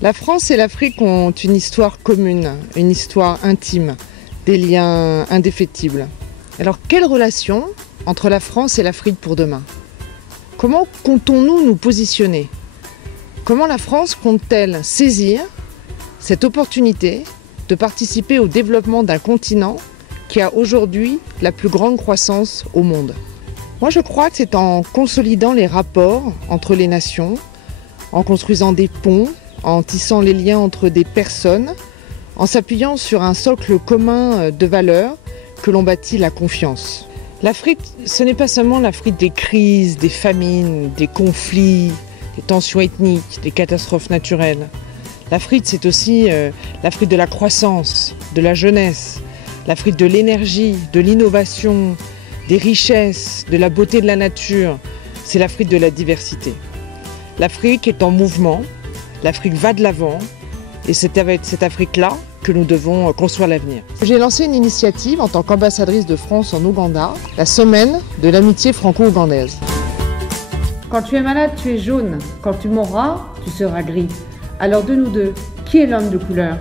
La France et l'Afrique ont une histoire commune, une histoire intime, des liens indéfectibles. Alors, quelle relation entre la France et l'Afrique pour demain? Comment comptons-nous nous positionner? Comment la France compte-t-elle saisir cette opportunité de participer au développement d'un continent qui a aujourd'hui la plus grande croissance au monde? Moi, je crois que c'est en consolidant les rapports entre les nations, en construisant des ponts, en tissant les liens entre des personnes, en s'appuyant sur un socle commun de valeurs que l'on bâtit la confiance. L'Afrique, ce n'est pas seulement l'Afrique des crises, des famines, des conflits, des tensions ethniques, des catastrophes naturelles. L'Afrique, c'est aussi l'Afrique de la croissance, de la jeunesse, l'Afrique de l'énergie, de l'innovation, des richesses, de la beauté de la nature. C'est l'Afrique de la diversité. L'Afrique est en mouvement, l'Afrique va de l'avant et c'est avec cette Afrique-là que nous devons construire l'avenir. J'ai lancé une initiative en tant qu'ambassadrice de France en Ouganda, la semaine de l'amitié franco-ougandaise. Quand tu es malade, tu es jaune. Quand tu mourras, tu seras gris. Alors de nous deux, qui est l'homme de couleur?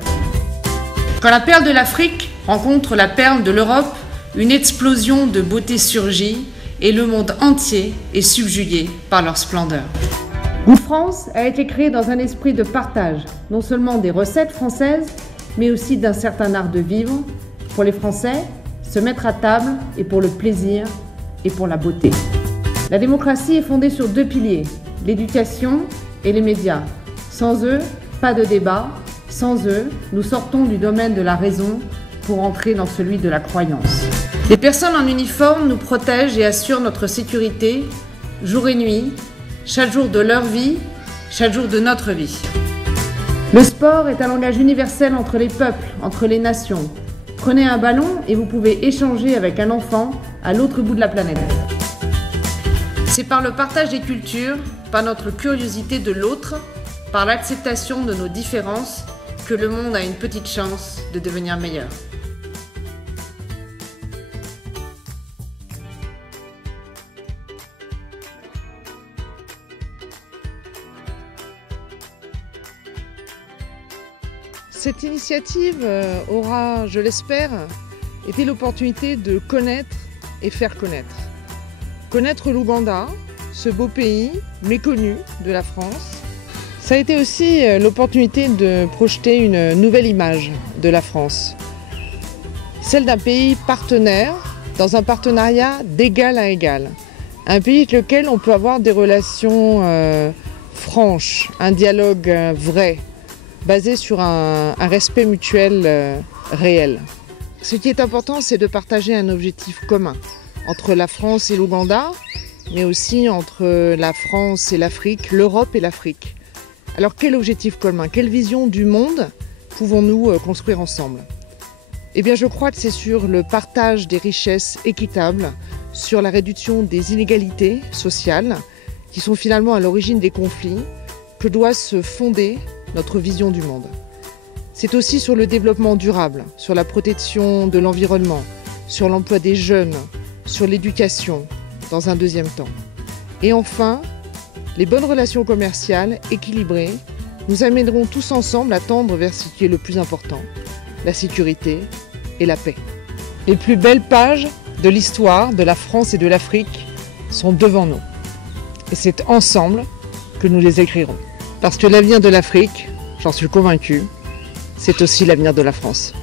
Quand la perle de l'Afrique rencontre la perle de l'Europe, une explosion de beauté surgit et le monde entier est subjugué par leur splendeur. Good France a été créée dans un esprit de partage, non seulement des recettes françaises, mais aussi d'un certain art de vivre, pour les Français, se mettre à table et pour le plaisir et pour la beauté. La démocratie est fondée sur deux piliers, l'éducation et les médias. Sans eux, pas de débat. Sans eux, nous sortons du domaine de la raison pour entrer dans celui de la croyance. Les personnes en uniforme nous protègent et assurent notre sécurité, jour et nuit, chaque jour de leur vie, chaque jour de notre vie. Le sport est un langage universel entre les peuples, entre les nations. Prenez un ballon et vous pouvez échanger avec un enfant à l'autre bout de la planète. C'est par le partage des cultures, par notre curiosité de l'autre, par l'acceptation de nos différences, que le monde a une petite chance de devenir meilleur. Cette initiative aura, je l'espère, été l'opportunité de connaître et faire connaître. Connaître l'Ouganda, ce beau pays méconnu de la France. Ça a été aussi l'opportunité de projeter une nouvelle image de la France. Celle d'un pays partenaire, dans un partenariat d'égal à égal. Un pays avec lequel on peut avoir des relations franches, un dialogue vrai, basé sur un respect mutuel réel. Ce qui est important, c'est de partager un objectif commun entre la France et l'Ouganda, mais aussi entre la France et l'Afrique, l'Europe et l'Afrique. Alors quel objectif commun, quelle vision du monde pouvons-nous construire ensemble? Eh bien je crois que c'est sur le partage des richesses équitables, sur la réduction des inégalités sociales, qui sont finalement à l'origine des conflits, que doit se fonder notre vision du monde. C'est aussi sur le développement durable, sur la protection de l'environnement, sur l'emploi des jeunes, sur l'éducation, dans un deuxième temps. Et enfin, les bonnes relations commerciales équilibrées nous amèneront tous ensemble à tendre vers ce qui est le plus important, la sécurité et la paix. Les plus belles pages de l'histoire de la France et de l'Afrique sont devant nous. Et c'est ensemble que nous les écrirons. Parce que l'avenir de l'Afrique, j'en suis convaincue, c'est aussi l'avenir de la France.